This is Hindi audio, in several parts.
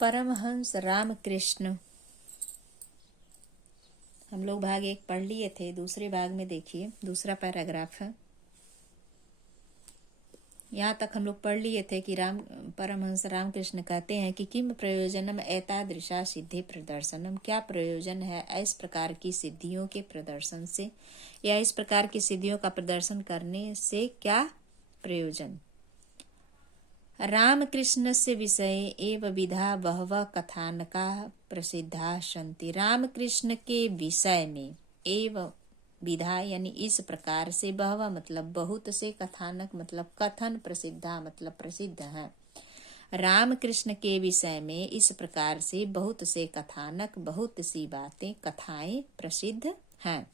परमहंस रामकृष्ण। हम लोग भाग 1 पढ़ लिए थे। दूसरे भाग में देखिए, दूसरा पैराग्राफ है। यहाँ तक हम लोग पढ़ लिए थे कि परमहंस रामकृष्ण कहते हैं कि किम प्रयोजनम एतादृशा सिद्धि प्रदर्शनम, क्या प्रयोजन है इस प्रकार की सिद्धियों के प्रदर्शन से, या इस प्रकार की सिद्धियों का प्रदर्शन करने से क्या प्रयोजन। रामकृष्णस्य विषये एव विधा बहवः कथानका प्रसिद्धा सन्ति। रामकृष्ण के विषय में एव विधा यानी इस प्रकार से, बहवः मतलब बहुत से, कथानक मतलब कथन, प्रसिद्धा मतलब प्रसिद्ध है। रामकृष्ण के विषय में इस प्रकार से बहुत से कथानक, बहुत सी बातें, कथाएं प्रसिद्ध हैं।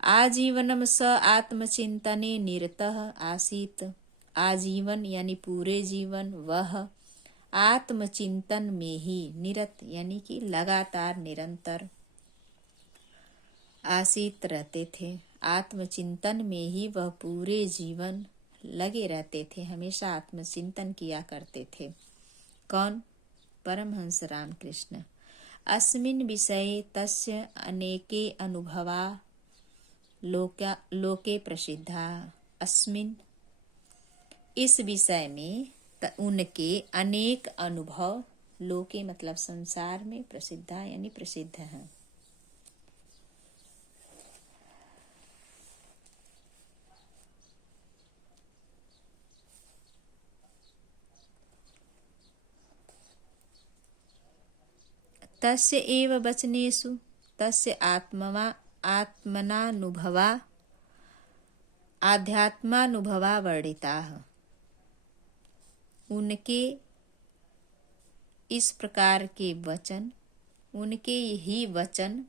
आजीवनम स आत्मचिंतने निरतः आसीत। आजीवन यानी पूरे जीवन वह आत्मचिंतन में ही निरत यानी कि लगातार निरंतर आसीत रहते थे। आत्मचिंतन में ही वह पूरे जीवन लगे रहते थे, हमेशा आत्मचिंतन किया करते थे। कौन? परमहंस रामकृष्ण। अस्मिन् विषये तस्य अनेके अनुभवा लोके प्रसिद्धा। अस्मिन् इस विषय में उनके अनेक अनुभव लोके मतलब संसार में, प्रसिद्धा यानी प्रसिद्ध हैं। तस्य एव वचनेषु तस्य आत्मनानुभवा आध्यात्मानुभवा वर्णिताः। उनके इस प्रकार के वचन, उनके ही वचन,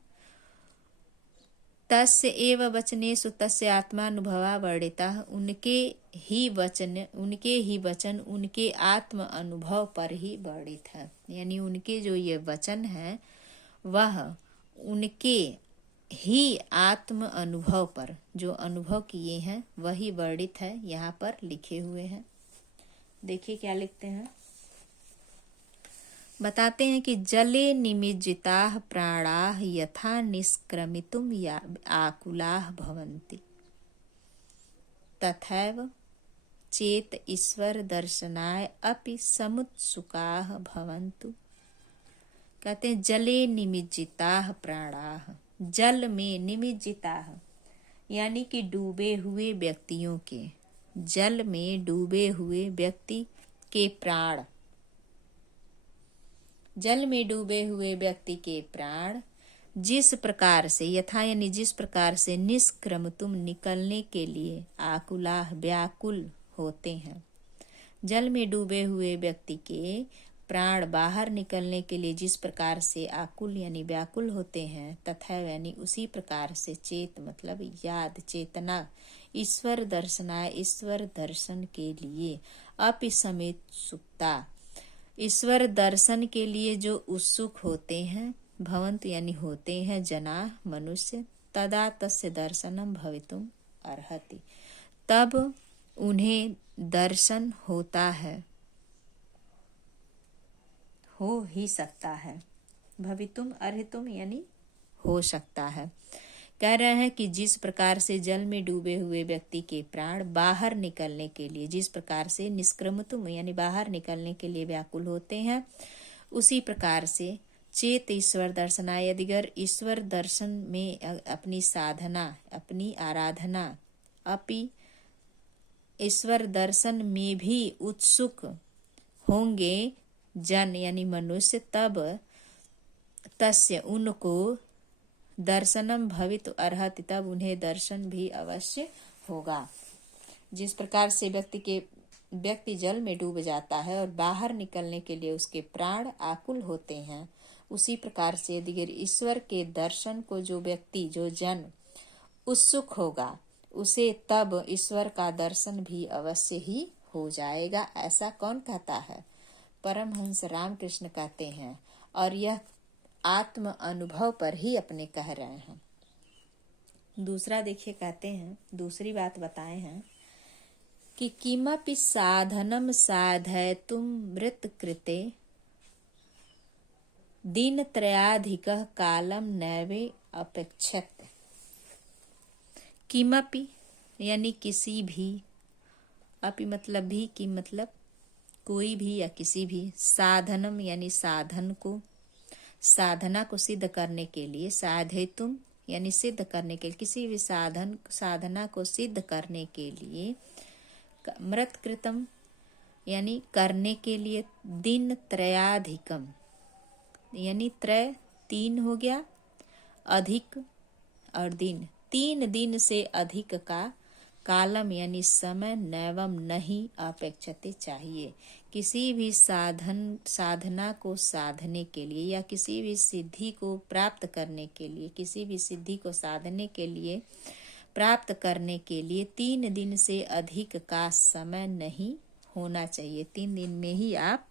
तस्य एव वचनेषु तस्य आत्मानुभवा वर्णिताः, उनके ही वचन उनके आत्म अनुभव पर ही वर्णित है। यानी उनके जो ये वचन है वह उनके ही आत्म अनुभव पर, जो अनुभव किए हैं वही वर्णित है, यहाँ पर लिखे हुए हैं। देखिए क्या लिखते हैं। बताते हैं कि जले निमज्जिताः प्राणाः यथा निष्क्रमितुम आकुलाः भवन्ति तथैव चेत ईश्वर दर्शनाय अपि समुत्सुकाः भवन्तु। कहते हैं जले निमज्जिताः प्राणाः, जल में निमज्जिताः यानी कि डूबे हुए व्यक्तियों के, जल में डूबे हुए व्यक्ति के प्राण, जल में डूबे हुए व्यक्ति के प्राण जिस प्रकार से, यथा यानी जिस प्रकार से, निष्क्रमतुम निकलने के लिए, आकुलाह व्याकुल होते हैं। जल में डूबे हुए व्यक्ति के प्राण बाहर निकलने के लिए जिस प्रकार से आकुल यानी व्याकुल होते हैं, तथा यानी उसी प्रकार से, चेत मतलब याद, चेतना, ईश्वर दर्शनाय ईश्वर दर्शन के लिए, अपि समेत सुक्ता ईश्वर दर्शन के लिए जो उत्सुक होते हैं, भवंत यानी होते हैं, जना मनुष्य, तदा तस्य दर्शनम भवितुम अर्हति, तब उन्हें दर्शन होता है, हो ही सकता है। भवितुम अर्हितुम यानी हो सकता है। कह रहे हैं कि जिस प्रकार से जल में डूबे हुए व्यक्ति के प्राण बाहर निकलने के लिए, जिस प्रकार से निष्क्रमतुम यानी बाहर निकलने के लिए व्याकुल होते हैं, उसी प्रकार से चेत ईश्वर दर्शनाय, यदिगर ईश्वर दर्शन में अपनी साधना, अपनी आराधना, अपि ईश्वर दर्शन में भी उत्सुक होंगे जन यानी मनुष्य, तब तस्य उनको दर्शनम भवित अर्हति, तब उन्हें दर्शन भी अवश्य होगा। जिस प्रकार से व्यक्ति जल में डूब जाता है और बाहर निकलने के लिए उसके प्राण आकुल होते हैं, उसी प्रकार से यदि ईश्वर के दर्शन को जो व्यक्ति, जो जन उत्सुक होगा, उसे तब ईश्वर का दर्शन भी अवश्य ही हो जाएगा। ऐसा कौन कहता है? परमहंस रामकृष्ण कहते हैं, और यह आत्म अनुभव पर ही अपने कह रहे हैं। दूसरा देखिए, कहते हैं, दूसरी बात बताए हैं कि किमपि साधनम साधयितुं मृत कृते दिनत्रयाधिकः कालम नैवे अपेक्षत। किमपि यानी किसी भी, अपि मतलब भी, कि मतलब कोई भी या किसी भी, साधनम यानी साधन को, साधना को सिद्ध करने के लिए, साधयितुम यानी सिद्ध करने के लिए, किसी भी साधना को सिद्ध करने के लिए, मृतकृतम यानी करने के लिए, दिन त्रयाधिकम यानी त्रय 3 हो गया, अधिक और दिन 3 दिन से अधिक का, कालम यानी समय, नैवम नहीं, अपेक्षते चाहिए। किसी भी साधना को साधने के लिए या किसी भी सिद्धि को प्राप्त करने के लिए, किसी भी सिद्धि को साधने के लिए, प्राप्त करने के लिए 3 दिन से अधिक का समय नहीं होना चाहिए। 3 दिन में ही आप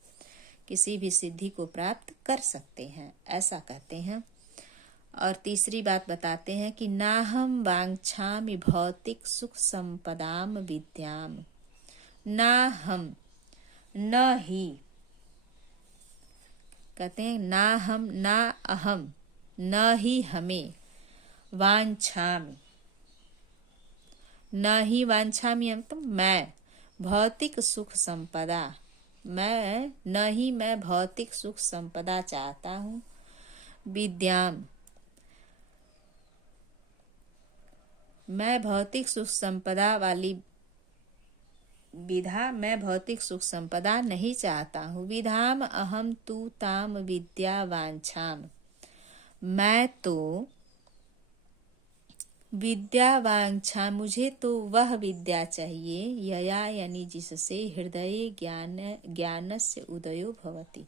किसी भी सिद्धि को प्राप्त कर सकते हैं, ऐसा कहते हैं। और तीसरी बात बताते हैं कि नाहम वांछामि भौतिक सुख संपदाम विद्याम। ना हम, न ही, कहते हैं ना हम, ना अहम, न ही हमें, वांछामि, न ही वांछामि हम तो मैं, भौतिक सुख संपदा, मैं न ही मैं भौतिक सुख संपदा चाहता हूँ, विद्याम मैं भौतिक सुख संपदा वाली विधा, मैं भौतिक सुख संपदा नहीं चाहता हूँ। विधाम अहम तु ताम विद्या वांछाम, मैं तो विद्या वांछा, मुझे तो वह विद्या चाहिए, यया यानी जिससे हृदय ज्ञानस्य उदयो भवति,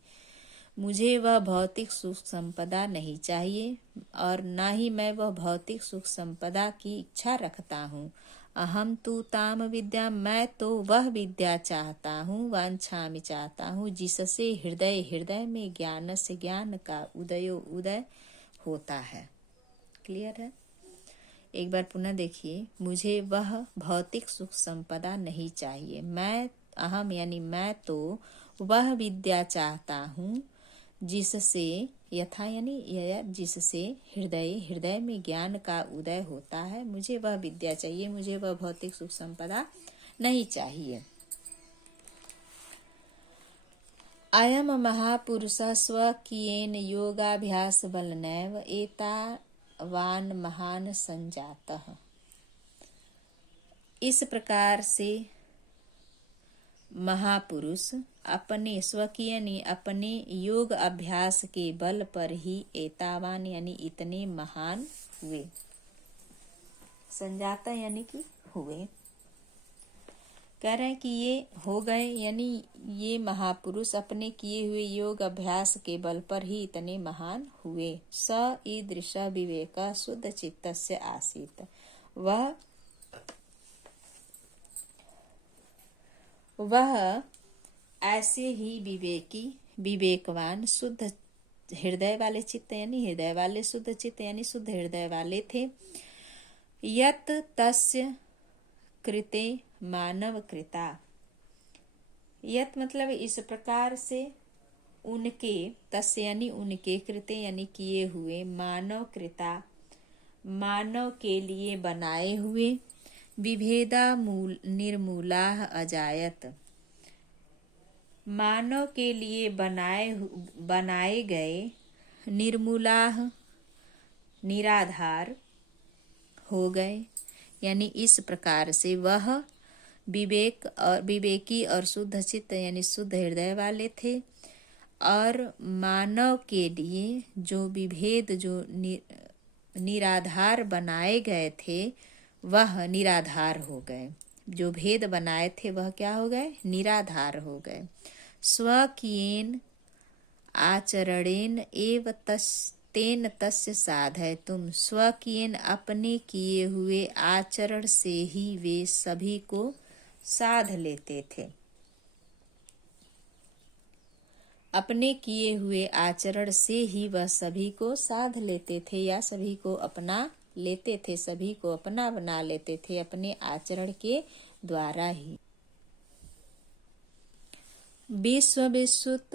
मुझे वह भौतिक सुख संपदा नहीं चाहिए और ना ही मैं वह भौतिक सुख संपदा की इच्छा रखता हूँ। अहम तु ताम विद्या, मैं तो वह विद्या चाहता हूँ, वांछामि चाहता हूँ, जिससे हृदय में ज्ञान से ज्ञान का उदय होता है। क्लियर है? एक बार पुनः देखिए, मुझे वह भौतिक सुख संपदा नहीं चाहिए, मैं अहम यानी मैं तो वह विद्या चाहता हूँ जिससे, यथा यानी जिससे हृदय में ज्ञान का उदय होता है, मुझे वह विद्या चाहिए, मुझे वह भौतिक सुख संपदा नहीं चाहिए। अयम महापुरुषः स्वकीयेन योगाभ्यास बलनैव एतावान् महान् संजातः। इस प्रकार से महापुरुष अपने स्वकीय अपने योग अभ्यास के बल पर ही एतावान यानी इतने महान हुए। संजाता यानी कि हुए, कह रहे हैं कि ये हो गए, यानी ये महापुरुष अपने किए हुए योग अभ्यास के बल पर ही इतने महान हुए। स ईदृश विवेक शुद्ध चित्तस्य आसीत, वह ऐसे ही विवेकवान शुद्ध हृदय वाले चित्त यानी हृदय वाले शुद्ध चित्त यानी शुद्ध हृदय वाले थे। यत तस्य कृते मानव कृता, यत मतलब इस प्रकार से उनके, तस्य यानी उनके, कृते यानी किए हुए, मानव कृता मानव के लिए बनाए हुए, विभेदा निर्मूला अजायत मानव के लिए बनाए गए, निर्मूला निराधार हो गए। यानी इस प्रकार से वह विवेकी और शुद्ध चित्त यानी शुद्ध हृदय वाले थे और मानव के लिए जो विभेद जो निराधार बनाए गए थे वह निराधार हो गए। जो भेद बनाए थे वह क्या हो गए? निराधार हो गए। स्वकीयेन आचरणेन एव तेन तस्य साधयितुम, स्वकीयेन अपने किए हुए आचरण से ही वे सभी को साध लेते थे। अपने किए हुए आचरण से ही वह सभी को साध लेते थे या सभी को अपना लेते थे, सभी को अपना बना लेते थे अपने आचरण के द्वारा ही। विश्वविश्रुत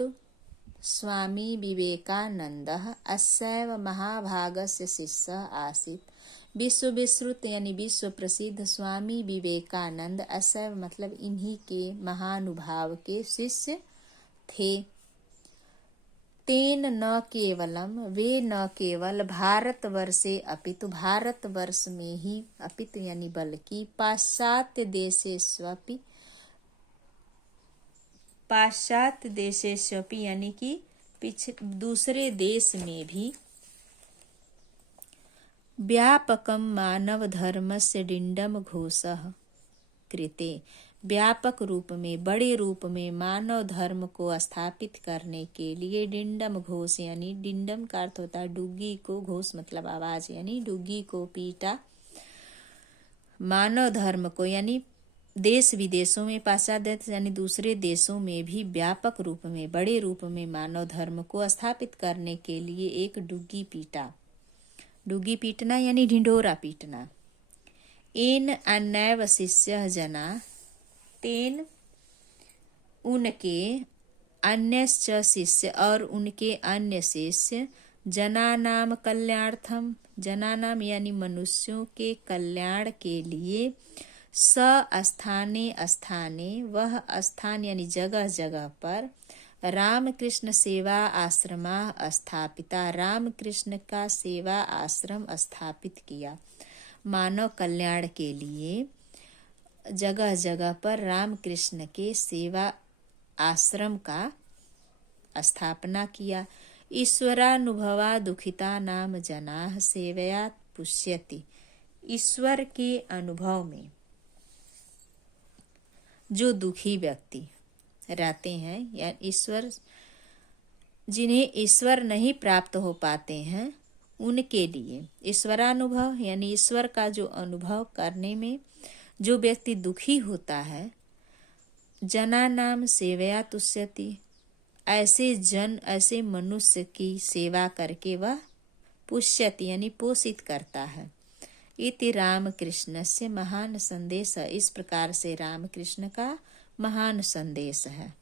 स्वामी विवेकानंदः अस्यैव महाभागस्य शिष्यः आसीत्। विश्व विश्रुत यानी विश्व प्रसिद्ध स्वामी विवेकानंद असैव मतलब इन्हीं के महानुभाव के शिष्य थे। तेन न केवलम वे न केवल भारतवर्षे अपितु भारतवर्ष में ही अपितु यानी बल्कि पाश्चात्य देशेष्वपि यानी कि दूसरे देश में भी व्यापकम मानव धर्मस्य डिंडम घोषः कृते व्यापक रूप में बड़े रूप में मानव धर्म को स्थापित करने के लिए डिंडम घोष यानी डिंडम का अर्थ होता है डुग्गी को, घोष मतलब आवाज यानी डुग्गी को पीटा। मानव धर्म को यानी देश विदेशों में पाश्चात्य यानी दूसरे देशों में भी व्यापक रूप में बड़े रूप में मानव धर्म को स्थापित करने के लिए एक डुग्गी पीटा। डुग्गी पीटना यानी ढिंढोरा पीटना। एन अन्यव शिष्य जना तेन उनके अन्यश्च शिष्य और उनके अन्य शिष्य जनानाम कल्याणार्थम जनानाम यानी मनुष्यों के कल्याण के लिए स्थाने स्थाने वह स्थान यानी जगह जगह पर रामकृष्ण सेवा आश्रमा स्थापिता रामकृष्ण का सेवा आश्रम स्थापित किया। मानव कल्याण के लिए जगह जगह पर रामकृष्ण के सेवा आश्रम का स्थापना किया। ईश्वरानुभवा दुखिता नाम जनाः सेवया पुष्यति। ईश्वर के अनुभव में जो दुखी व्यक्ति रहते हैं या जिन्हें ईश्वर नहीं प्राप्त हो पाते हैं उनके लिए ईश्वरानुभव यानी ईश्वर का जो अनुभव करने में जो व्यक्ति दुखी होता है जना नाम सेवया तुष्यति ऐसे मनुष्य की सेवा करके वह पुष्यति यानी पोषित करता है। इति रामकृष्ण से महान संदेश इस प्रकार से रामकृष्ण का महान संदेश है।